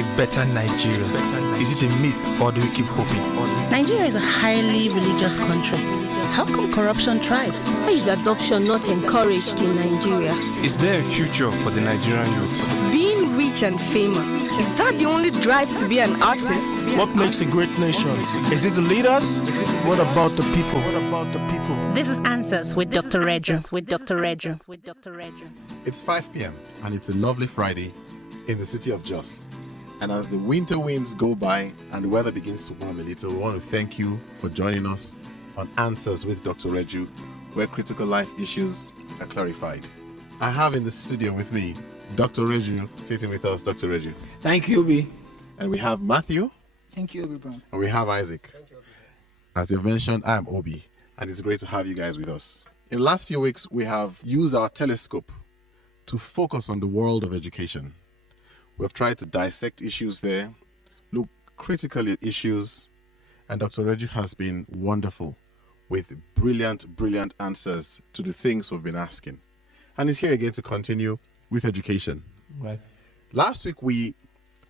a better Nigeria? Is it a myth, or do we keep hoping? Nigeria is a highly religious country. How come corruption thrives? Why is adoption not encouraged in Nigeria? Is there a future for the Nigerian youth? Being rich and famous, is that the only drive to be an artist? What makes a great nation? Is it the leaders? What about the people? This is Answers with Dr. Reju. It's 5 p.m. and it's a lovely Friday in the city of Jos. And as the winter winds go by and the weather begins to warm a little, we want to thank you for joining us on Answers with Dr. Reju, where critical life issues are clarified. I have in the studio with me Dr. Reju sitting with us. Dr. Reju. Thank you, Obi. And we have Matthew. Thank you, Obi. And we have Isaac. Thank you, Obi. As they've mentioned, I'm Obi, and it's great to have you guys with us. In the last few weeks, we have used our telescope to focus on the world of education. We've tried to dissect issues there, look critically at issues, and Dr. Reju has been wonderful with brilliant answers to the things we've been asking. And he's here again to continue with education. Right. Last week, we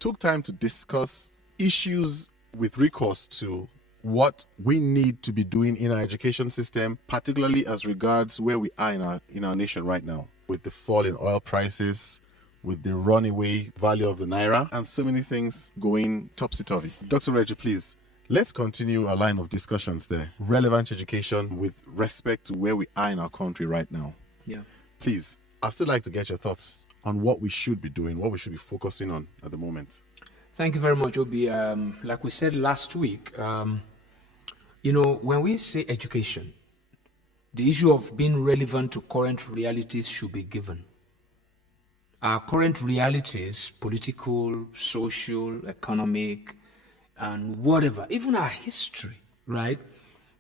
took time to discuss issues with recourse to what we need to be doing in our education system, particularly as regards where we are in our nation right now, with the fall in oil prices, with the runaway value of the naira, and so many things going topsy-turvy. Dr. Reju, please, let's continue our line of discussions there. Relevant education with respect to where we are in our country right now. Yeah. Please, I'd still like to get your thoughts on what we should be doing, what we should be focusing on at the moment. Thank you very much, Obi. Like we said last week, when we say education, the issue of being relevant to current realities should be given. Our current realities, political, social, economic, and whatever, even our history, right,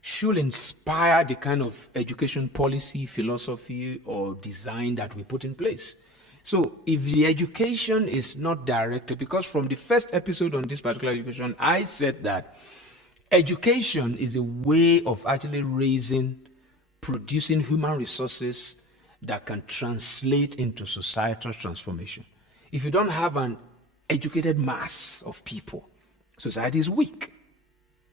should inspire the kind of education policy, philosophy, or design that we put in place. So if the education is not directed, because from the first episode on this particular education, I said that education is a way of actually producing human resources that can translate into societal transformation. If you don't have an educated mass of people, society is weak,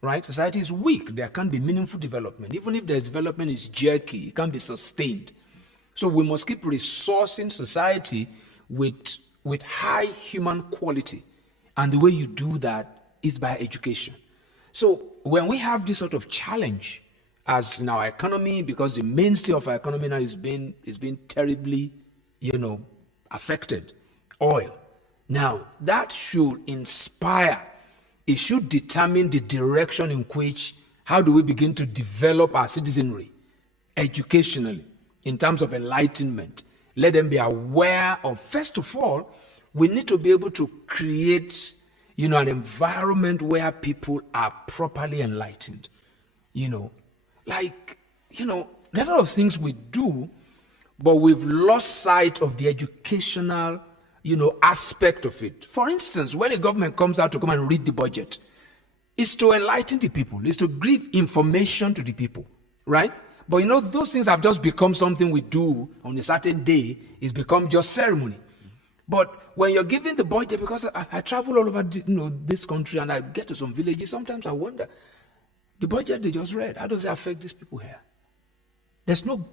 right? Society is weak. There can't be meaningful development. Even if there's development, it's jerky. It can't be sustained. So we must keep resourcing society with high human quality. And the way you do that is by education. So when we have this sort of challenge, as in our economy, because the mainstay of our economy now is being terribly, affected, oil. Now, that should inspire, it should determine the direction in which, how do we begin to develop our citizenry educationally, in terms of enlightenment. Let them be aware of, first of all, we need to be able to create, an environment where people are properly enlightened. There are a lot of things we do, but we've lost sight of the educational, aspect of it. For instance, when a government comes out to come and read the budget, it's to enlighten the people, it's to give information to the people, right? But those things have just become something we do on a certain day. It's become just ceremony. But when you're giving the budget, because I travel all over this country and I get to some villages, sometimes I wonder, the budget they just read, how does it affect these people here? There's no,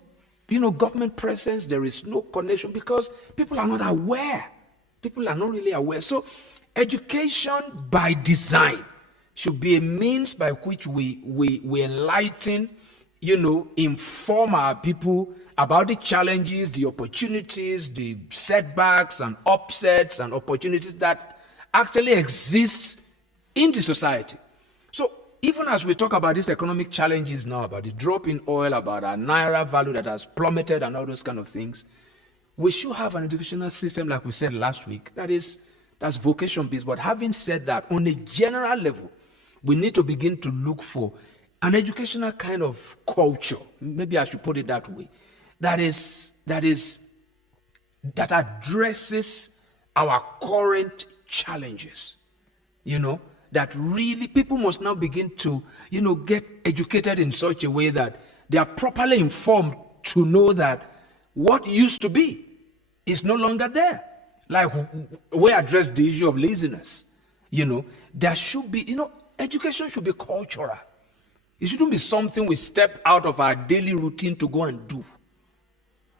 government presence. There is no connection because people are not aware. People are not really aware. So education by design should be a means by which we enlighten, inform our people about the challenges, the opportunities, the setbacks and upsets and opportunities that actually exist in the society. So even as we talk about these economic challenges now, about the drop in oil, about our naira value that has plummeted and all those kind of things, we should have an educational system, like we said last week, that's vocation-based. But having said that, on a general level, we need to begin to look for an educational kind of culture, maybe I should put it that way, that addresses our current challenges. That really people must now begin to, get educated in such a way that they are properly informed to know that what used to be is no longer there. Like we address the issue of laziness. there should be, education should be cultural. It shouldn't be something we step out of our daily routine to go and do.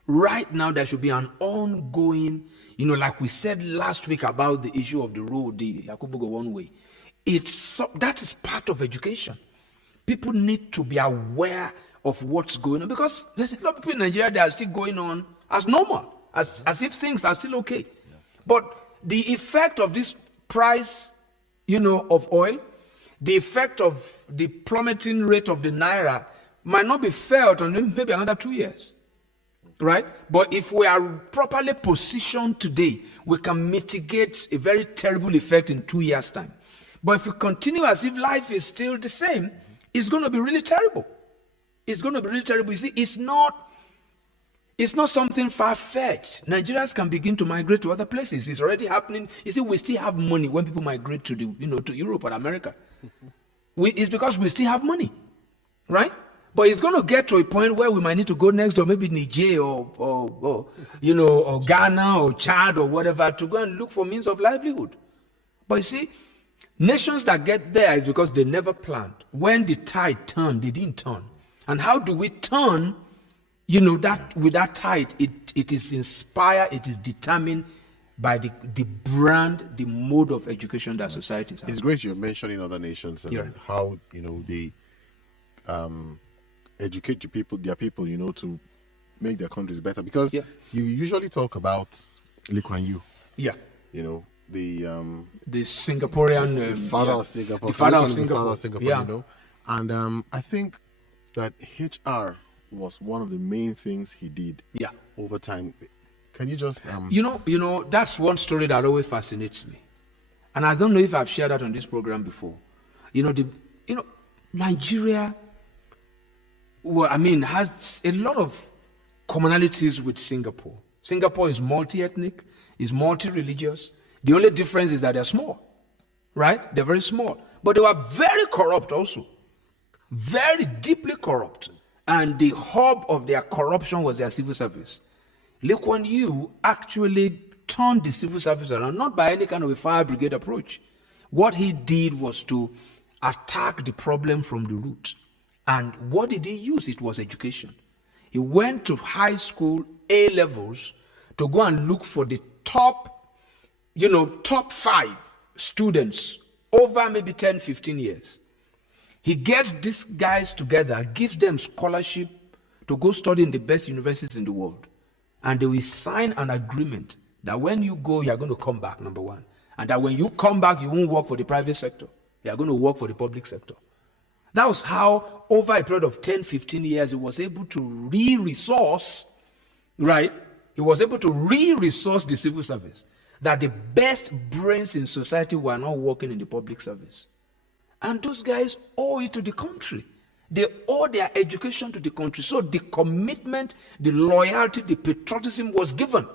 Right now, there should be an ongoing, like we said last week about the issue of the road, the Yakubu one way. That is part of education. People need to be aware of what's going on, because there's a lot of people in Nigeria that are still going on as normal, as if things are still okay. Yeah. But the effect of this price, of oil, the effect of the plummeting rate of the naira might not be felt until maybe another 2 years, right? But if we are properly positioned today, we can mitigate a very terrible effect in 2 years' time. But if we continue as if life is still the same, it's going to be really terrible. It's going to be really terrible. You see, it's not something far-fetched. Nigerians can begin to migrate to other places. It's already happening. You see, we still have money when people migrate to to Europe or America. It's because we still have money, right? But it's going to get to a point where we might need to go next door, maybe Niger or Ghana or Chad or whatever, to go and look for means of livelihood. But you see, nations that get there is because they never planned. When the tide turned, they didn't turn. And how do we turn? That with that tide, it is inspired, it is determined by the brand, the mode of education that societies have. It's great you're mentioning other nations and how they educate their people, to make their countries better. Because you usually talk about Lee Kuan Yew. Yeah. The Singaporean the father of Singapore. The father of Singapore. Yeah. And I think that HR was one of the main things he did over time. Can you just that's one story that always fascinates me, and I don't know if I've shared that on this program before. Nigeria, has a lot of commonalities with Singapore. Singapore is multi-ethnic, is multi-religious. The only difference is that they're small, right? They're very small, but they were very corrupt also, very deeply corrupt. And the hub of their corruption was their civil service. Lee Kuan Yew actually turned the civil service around, not by any kind of a fire brigade approach. What he did was to attack the problem from the root. And what did he use? It was education. He went to high school, A levels, to go and look for the top 5 students over maybe 10, 15 years. He gets these guys together, gives them scholarship to go study in the best universities in the world. And they will sign an agreement that when you go, you are going to come back, number one. And that when you come back, you won't work for the private sector. You are going to work for the public sector. That was how, over a period of 10, 15 years, he was able to re-resource, right? He was able to re-resource the civil service. That the best brains in society were not working in the public service. And those guys owe it to the country. They owe their education to the country. So the commitment, the loyalty, the patriotism was given.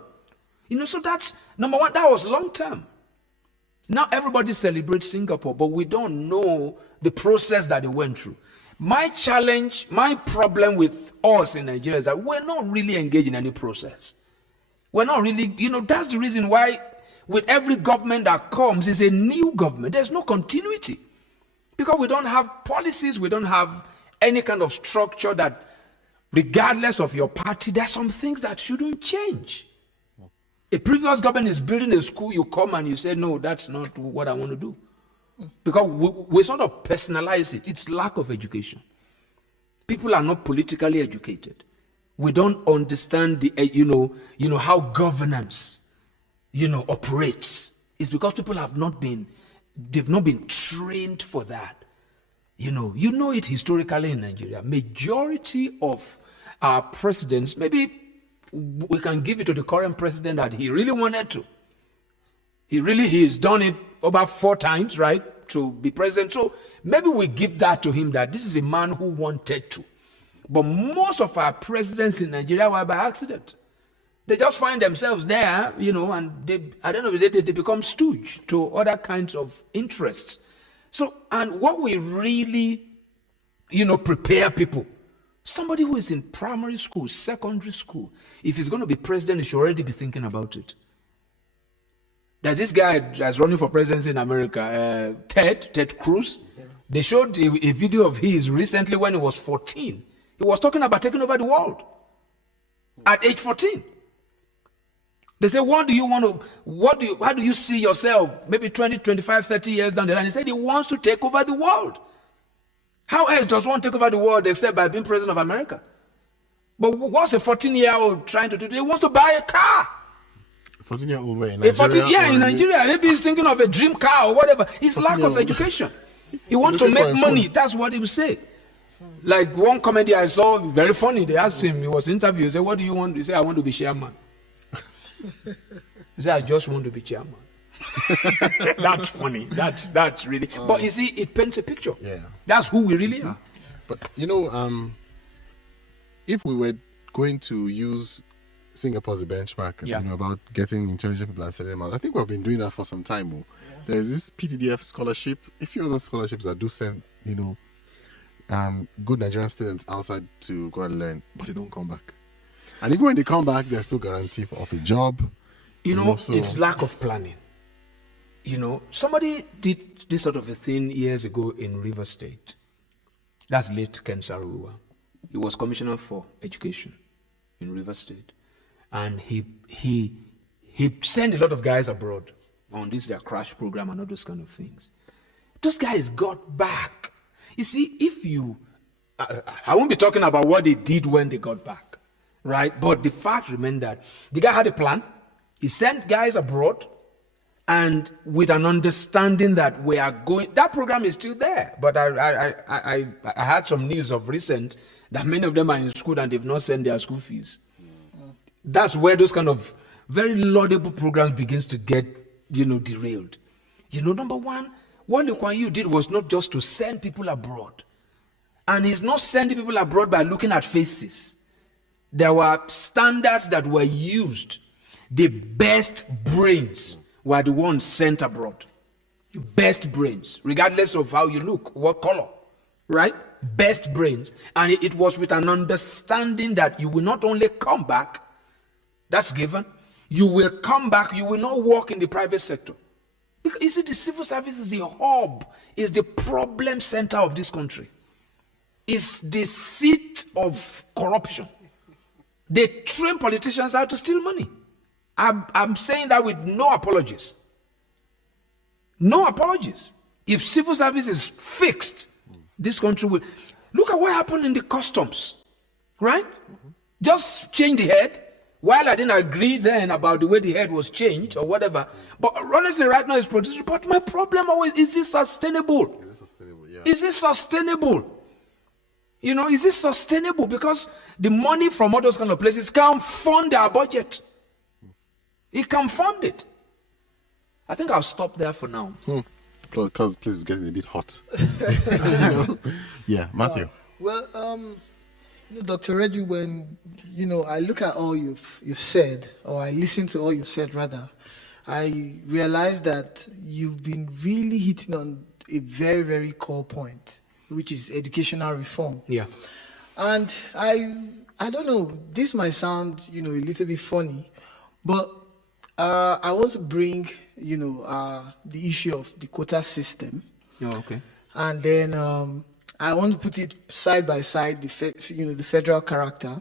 So that's, number one, that was long term. Now everybody celebrates Singapore, but we don't know the process that they went through. My challenge, my problem with us in Nigeria is that we're not really engaged in any process. We're not really, that's the reason why with every government that comes, it's a new government. There's no continuity. Because we don't have policies, we don't have any kind of structure that, regardless of your party, there's some things that shouldn't change. A previous government is building a school, you come and you say, no, that's not what I want to do. Because we sort of personalize it. It's lack of education. People are not politically educated. We don't understand the, how governance, operates. It's because people they've not been trained for that. You know it historically in Nigeria. Majority of our presidents, maybe we can give it to the current president that he really wanted to. He's done it about 4 times, right, to be president. So maybe we give that to him, that this is a man who wanted to. But most of our presidents in Nigeria were by accident. They just find themselves there, and they, at the end of the day, they become stooge to other kinds of interests. So, and what we really, prepare people, somebody who is in primary school, secondary school, if he's going to be president, he should already be thinking about it. That this guy that's running for presidency in America, Ted Cruz, they showed a video of his recently when he was 14. He was talking about taking over the world at age 14. They say, how do you see yourself maybe 20, 25, 30 years down the line? He said he wants to take over the world. How else does one take over the world except by being president of America? But what's a 14-year-old trying to do? He wants to buy a car. 14-year-old way in Nigeria? In Nigeria. Maybe he's thinking of a dream car or whatever. It's lack of education. He wants to make money. That's what he would say. Like one comedy I saw, very funny. They asked him, he was interviewed. He said, what do you want? He said, I want to be chairman. He said, I just want to be chairman. That's funny. That's really. But you see, it paints a picture. Yeah. That's who we really are. But if we were going to use Singapore as a benchmark, about getting intelligent people and setting them out, I think we've been doing that for some time. There is this PTDF scholarship, a few other scholarships that do send, good Nigerian students outside to go and learn, but they don't come back. And even when they come back, there's no guarantee of a job. It's lack of planning. Somebody did this sort of a thing years ago in River State. That's late Ken Saruwa. He was commissioner for education in River State. And he sent a lot of guys abroad on their crash program and all those kind of things. Those guys got back. You see, I won't be talking about what they did when they got back, right? But the fact remained that the guy had a plan. He sent guys abroad, and with an understanding that we are going, that program is still there. But I had some news of recent that many of them are in school and they've not sent their school fees. That's where those kind of very laudable programs begins to get, derailed. Number one, what Lee Kuan Yew did was not just to send people abroad. And he's not sending people abroad by looking at faces. There were standards that were used. The best brains were the ones sent abroad. Best brains, regardless of how you look, what color, right? Best brains. And it was with an understanding that you will not only come back, that's given, you will come back, you will not work in the private sector. Because you see, the civil service is the hub, is the problem center of this country. It's the seat of corruption. They train politicians how to steal money. I'm saying that with no apologies. No apologies. If civil service is fixed, this country will. Look at what happened in the customs, right? Just change the head. While I didn't agree then about the way the head was changed or whatever, but honestly, right now it's producing. But my problem always is this sustainable? Is it sustainable? Yeah. Is it sustainable? Is it sustainable? Because the money from all those kind of places can fund our budget. It can fund it. I think I'll stop there for now. Because the place is getting a bit hot. Yeah, Matthew. Dr. Reggie, when I look at all you've said, or I listen to all you've said rather, I realize that you've been really hitting on a very, very core point, which is educational reform. Yeah. And I don't know, this might sound, a little bit funny, but I want to bring, the issue of the quota system. Oh, okay. And then I want to put it side by side, the federal character,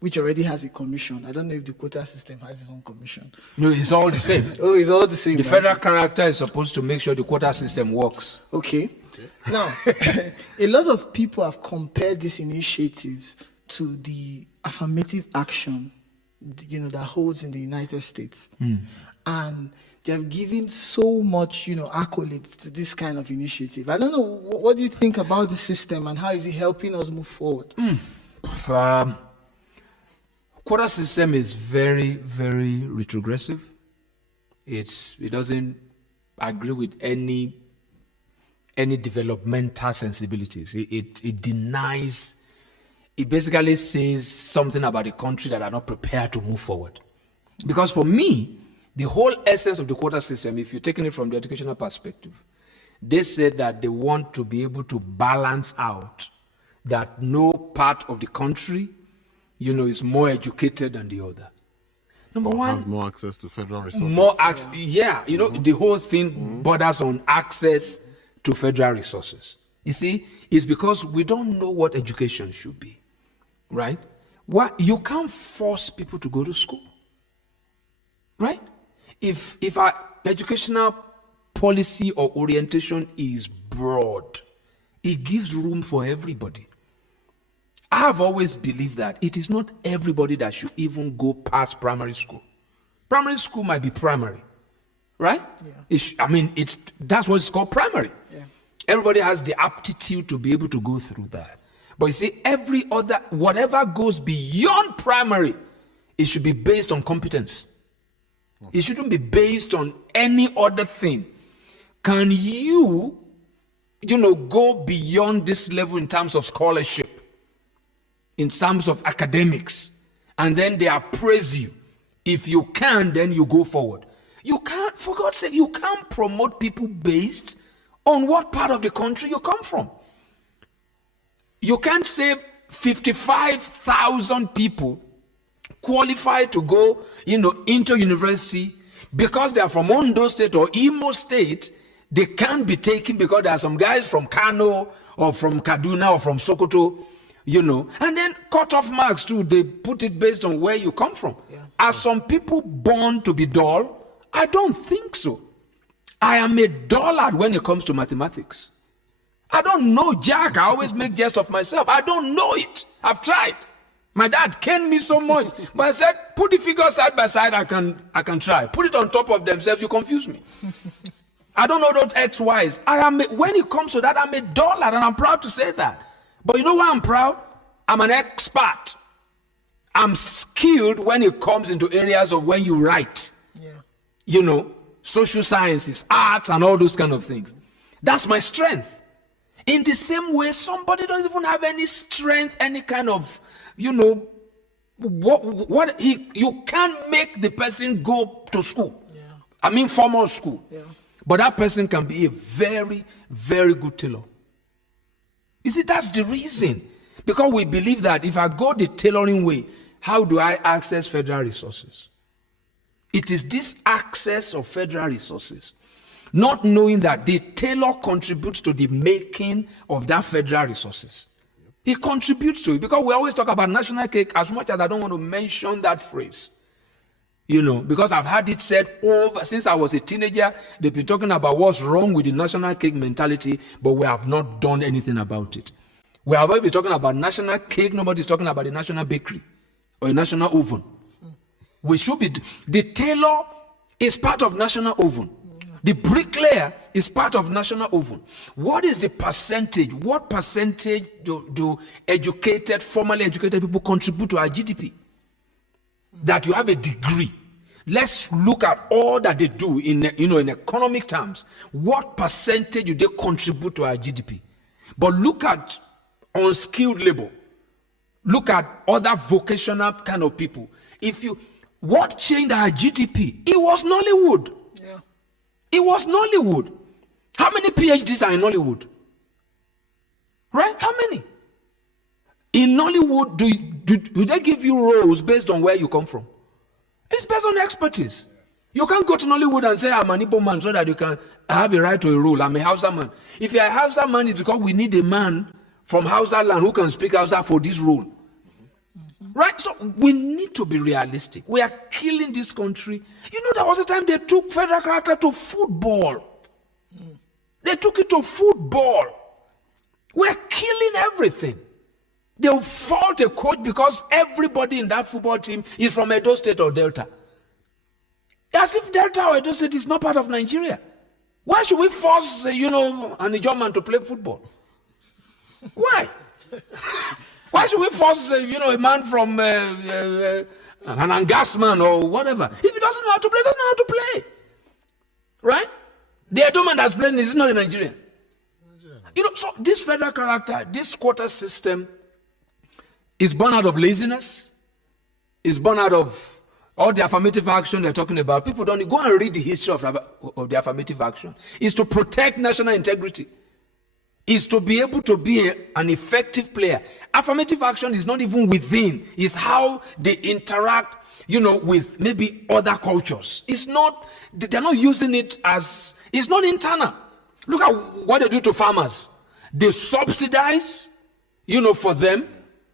which already has a commission. I don't know if the quota system has its own commission. No, it's all the same. Oh, it's all the same. The federal character is supposed to make sure the quota system works. Okay. Now, a lot of people have compared these initiatives to the affirmative action, that holds in the United States. And they have given so much, accolades to this kind of initiative. I don't know, what do you think about the system and how is it helping us move forward? Quota system is very, very retrogressive. It doesn't agree with any developmental sensibilities. It denies. It basically says something about the country that are not prepared to move forward. Because for me, the whole essence of the quota system, if you're taking it from the educational perspective, they said that they want to be able to balance out that no part of the country, is more educated than the other. Number one, has more access to federal resources. more access. Yeah, you know, the whole thing borders on access to federal resources. You see, it's because we don't know what education should be, right? What you can't force people to go to school, right? If our educational policy or orientation is broad, it gives room for everybody. I have always believed that it is not everybody that should even go past primary school. Primary school might be primary, right? Yeah. That's what it's called, primary. Yeah. Everybody has the aptitude to be able to go through that. But you see, every other, whatever goes beyond primary, it should be based on competence. It shouldn't be based on any other thing. Can you go beyond this level in terms of scholarship, in terms of academics, and then they appraise you? If you can, then you go forward. You can't, for God's sake, you can't promote people based on what part of the country you come from. You can't say 55,000 people qualify to go, into university because they are from Ondo State or Imo State. They can't be taken because there are some guys from Kano or from Kaduna or from Sokoto, and then cut-off marks too. They put it based on where you come from. Yeah. Are some people born to be dull? I don't think so. I am a dullard when it comes to mathematics. I don't know Jack. I always make jest of myself. I don't know it. I've tried. My dad caned me so much, but I said, put the figures side by side. I can try. Put it on top of themselves. You confuse me. I don't know those X, Y's. When it comes to that, I'm a dullard, and I'm proud to say that. But you know why I'm proud? I'm an expert. I'm skilled when it comes into areas of when you write. Yeah. Social sciences, arts, and all those kind of things. That's my strength. In the same way, somebody doesn't even have any strength, any kind of, you can't make the person go to school. Yeah. Formal school. Yeah. But that person can be a very, very good tailor. You see, that's the reason. Because we believe that if I go the tailoring way, how do I access federal resources? It is this access of federal resources, not knowing that the tailor contributes to the making of that federal resources. He contributes to it, because we always talk about national cake, as much as I don't want to mention that phrase. Because I've had it said over, since I was a teenager, they've been talking about what's wrong with the national cake mentality, but we have not done anything about it. We have always been talking about national cake, nobody's talking about the national bakery or a national oven. We should be, the tailor is part of national oven. The bricklayer is part of national oven. What is the percentage? What percentage do formally educated people contribute to our GDP? That you have a degree. Let's look at all that they do in economic terms. What percentage do they contribute to our GDP? But look at unskilled labor. Look at other vocational kind of people. What changed our GDP? It was Nollywood. Yeah. It was Nollywood. How many PhDs are in Nollywood? Right? How many? In Nollywood, do they give you roles based on where you come from? It's based on expertise. You can't go to Nollywood and say, I'm an Igbo man, so that you can have a right to a role. I'm a Hausa man. If you're a Hausa man, it's because we need a man from Hausa land who can speak Hausa for this role. Right? So we need to be realistic. We are killing this country. There was a time they took federal character to football. They took it to football. We're killing everything. They'll fault a coach because everybody in that football team is from Edo State or Delta. As if Delta or Edo State is not part of Nigeria. Why should we force, an Ijoman to play football? Why? Why should we force, a man from an Angasman or whatever? If he doesn't know how to play, he doesn't know how to play. Right? The Edo man that's playing is not a Nigerian. So this federal character, this quota system is born out of laziness, is born out of all the affirmative action they're talking about. People don't go and read the history of the affirmative action. It's to protect national integrity. Is to be able to be an effective player. Affirmative action is not even within, it's how they interact with maybe other cultures. They're not using it as, it's not internal. Look at what they do to farmers. They subsidize, for them,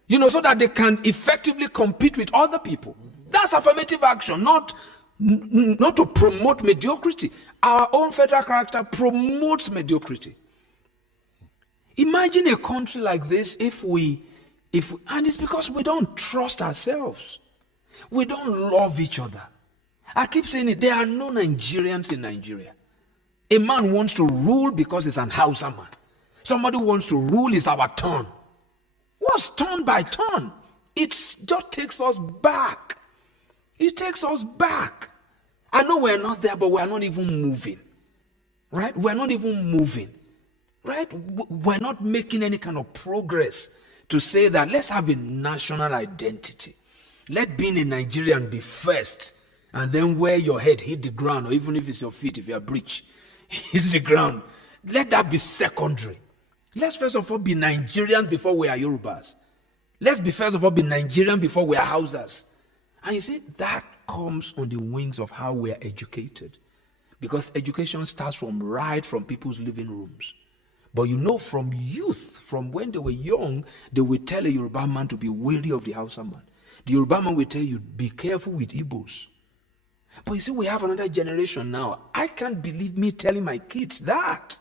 so that they can effectively compete with other people. That's affirmative action, not to promote mediocrity. Our own federal character promotes mediocrity. Imagine a country like this if we, and it's because we don't trust ourselves. We don't love each other. I keep saying it, there are no Nigerians in Nigeria. A man wants to rule because he's an Hausa man. Somebody wants to rule, is our turn. What's turn by turn? It just takes us back. It takes us back. I know we're not there, but we're not even moving. Right? We're not even moving. Right? We're not making any kind of progress to say that let's have a national identity. Let being a Nigerian be first, and then where your head hit the ground, or even if it's your feet, if you're breech, hits the ground, let that be secondary. Let's first of all be Nigerians before we are Yorubas. Let's be first of all be Nigerian before we are Hausas. And you see, that comes on the wings of how we are educated. Because education starts from people's living rooms. But from youth, from when they were young, they will tell a Yoruba man to be wary of the Hausa man. The Yoruba man will tell you, be careful with Igbos. But you see, we have another generation now. I can't believe me telling my kids that.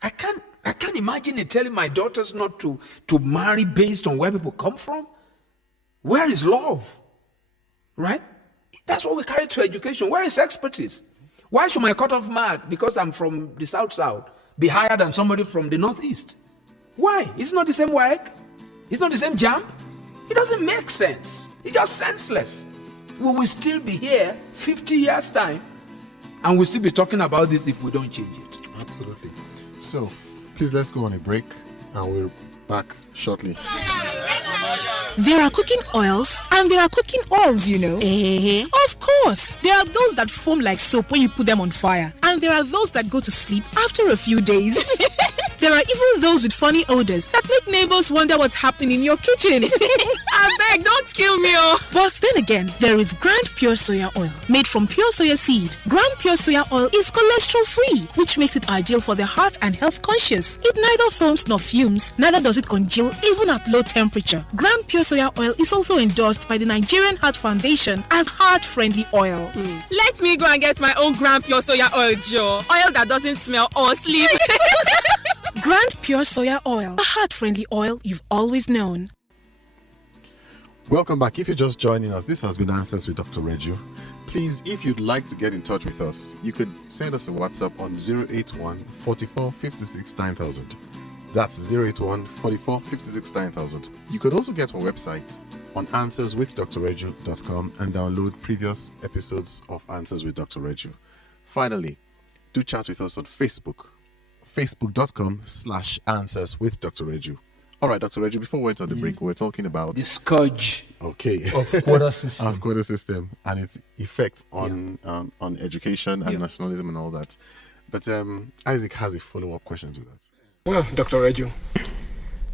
I can't imagine it telling my daughters not to marry based on where people come from. Where is love? Right? That's what we carry to education. Where is expertise? Why should my cutoff mark, because I'm from the South, be higher than somebody from the Northeast? Why? It's not the same work. It's not the same jump. It doesn't make sense. It's just senseless. We will still be here 50 years' time, and we'll still be talking about this if we don't change it. Absolutely. So, please let's go on a break, and we're back shortly. There are cooking oils and there are cooking oils, Of course, there are those that foam like soap when you put them on fire, and there are those that go to sleep after a few days. There are even those with funny odors that make neighbors wonder what's happening in your kitchen. I beg, don't kill me. But then again, there is Grand Pure Soya Oil, made from pure soya seed. Grand Pure Soya Oil is cholesterol-free, which makes it ideal for the heart and health conscious. It neither foams nor fumes, neither does it congeal even at low temperature. Grand Pure Soya Oil is also endorsed by the Nigerian Heart Foundation as heart-friendly oil. Let me go and get my own Grand Pure Soya Oil, Joe. Oil that doesn't smell or sleep. Grand Pure Soya Oil, a heart-friendly oil you've always known. Welcome back. If you're just joining us, this has been Answers with Dr. Reju. Please, if you'd like to get in touch with us, you could send us a WhatsApp on 081 44 56 9000. That's 081 44 56 9000. You could also get our website on answerswithdrreju.com and download previous episodes of Answers with Dr. Reju. Finally, do chat with us on Facebook, facebook.com/answers with Dr. Reju. All right, Dr. Reju, before we went on the break, we were talking about the scourge of quota system. of quota system and its effect on education and nationalism and all that. But Isaac has a follow-up question to that. Well, Dr. Reju,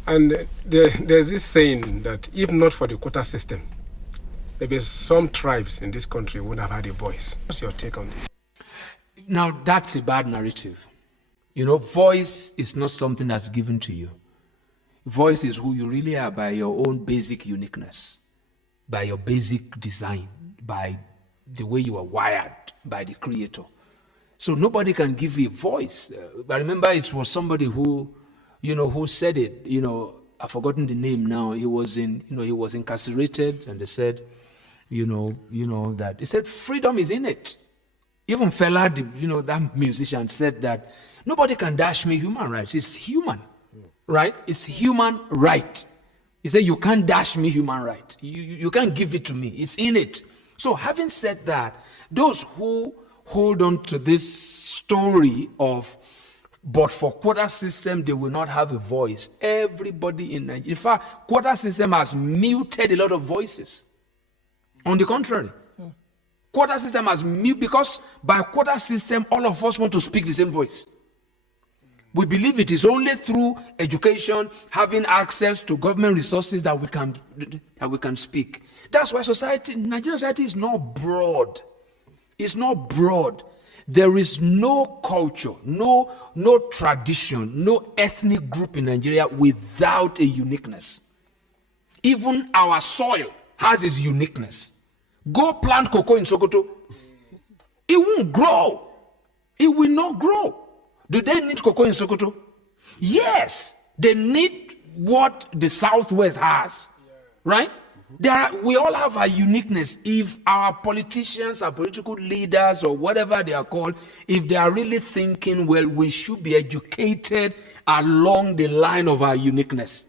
and there's this saying that if not for the quota system, maybe some tribes in this country wouldn't have had a voice. What's your take on this? Now, that's a bad narrative. Voice is not something that's given to you. Voice is who you really are by your own basic uniqueness, by your basic design, by the way you are wired, by the Creator. So nobody can give you a voice. I remember it was somebody who said it. I've forgotten the name now. He was incarcerated, and they said, that he said freedom is in it. Even Fela, that musician, said that nobody can dash me human rights. It's human, right? It's human right. He said you can't dash me human right. You can't give it to me. It's in it. So having said that, those who hold on to this story of, but for quota system, they will not have a voice. Everybody in Nigeria. In fact, quota system has muted a lot of voices. On the contrary, quota system has muted, because by quota system, all of us want to speak the same voice. We believe it is only through education, having access to government resources that we can speak. That's why Nigerian society is not broad. It's not broad. There is no culture, no tradition, no ethnic group in Nigeria without a uniqueness. Even our soil has its uniqueness. Go plant cocoa in Sokoto. It won't grow. It will not grow. Do they need cocoa in Sokoto? Yes. They need what the Southwest has. Right? We all have our uniqueness. If our politicians, our political leaders, or whatever they are called, if they are really thinking, well, we should be educated along the line of our uniqueness.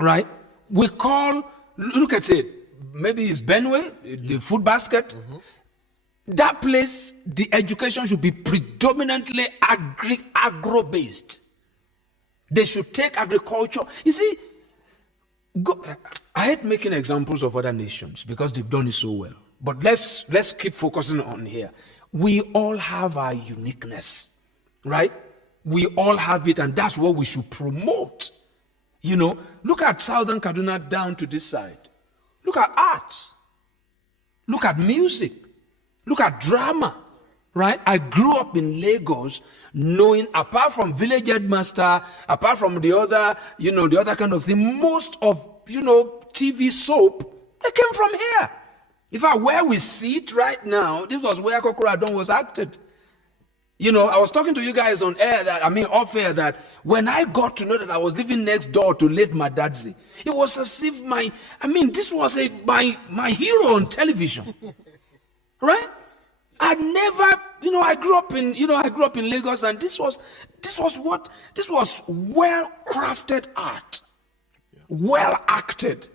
Right? Look at it. Maybe it's Benway, the food basket. That place, the education should be predominantly agro-based. They should take agriculture. You see, I hate making examples of other nations because they've done it so well. But let's keep focusing on here. We all have our uniqueness, right? We all have it, and that's what we should promote. You know, look at Southern Kaduna down to this side. Look at art. Look at music. Look at drama, right? I grew up in Lagos knowing, apart from village headmaster, apart from the other kind of thing, most of, TV soap, they came from here. In fact, where we sit right now, this was where Kokoradon was acted. I was talking to you guys off air, that when I got to know that I was living next door to late Madadzi, it was as if this was my hero on television. Right? I grew up in Lagos, and this was well-crafted art, well acted,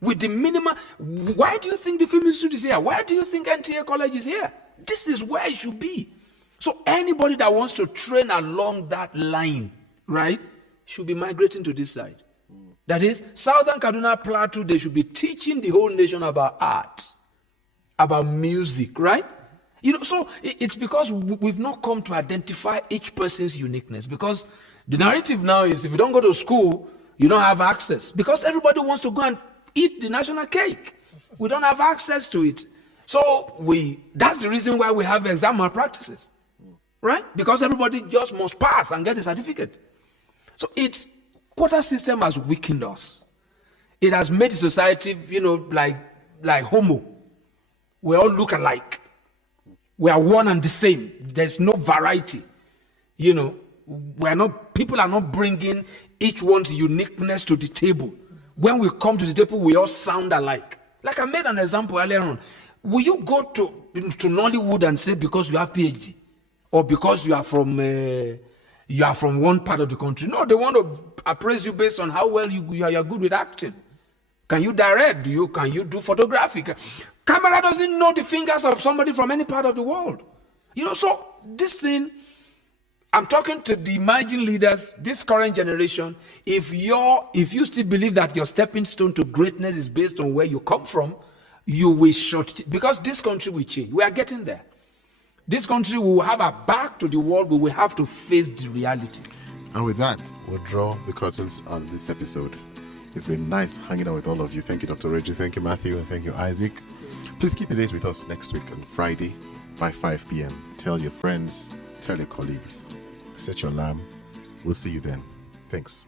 with the minimum. Why do you think the Film Institute is here? Why do you think NTA College is here? This is where it should be. So anybody that wants to train along that line, right, should be migrating to this side. That is, Southern Kaduna Plateau, they should be teaching the whole nation about art, about music, right? So it's because we've not come to identify each person's uniqueness. Because the narrative now is, if you don't go to school, you don't have access. Because everybody wants to go and eat the national cake. We don't have access to it. So that's the reason why we have exam malpractices, right? Because everybody just must pass and get a certificate. So quota system has weakened us. It has made society, like homo. We all look alike. We are one and the same. There's no variety. People are not bringing each one's uniqueness to the table. When we come to the table, we all sound alike. Like I made an example earlier on. Will you go to Nollywood and say because you have PhD or because you are from one part of the country? No, they want to appraise you based on how well you are good with acting. Can you direct? Can you do photography? Camera doesn't know the fingers of somebody from any part of the world. So this thing, I'm talking to the emerging leaders, this current generation. If you still believe that your stepping stone to greatness is based on where you come from, you will because this country will change. We are getting there. This country will have a back to the world. We will have to face the reality. And with that, we'll draw the curtains on this episode. It's been nice hanging out with all of you. Thank you, Dr. Reggie. Thank you, Matthew. And thank you, Isaac. Please keep a date with us next week on Friday by 5 p.m. Tell your friends, tell your colleagues. Set your alarm. We'll see you then. Thanks.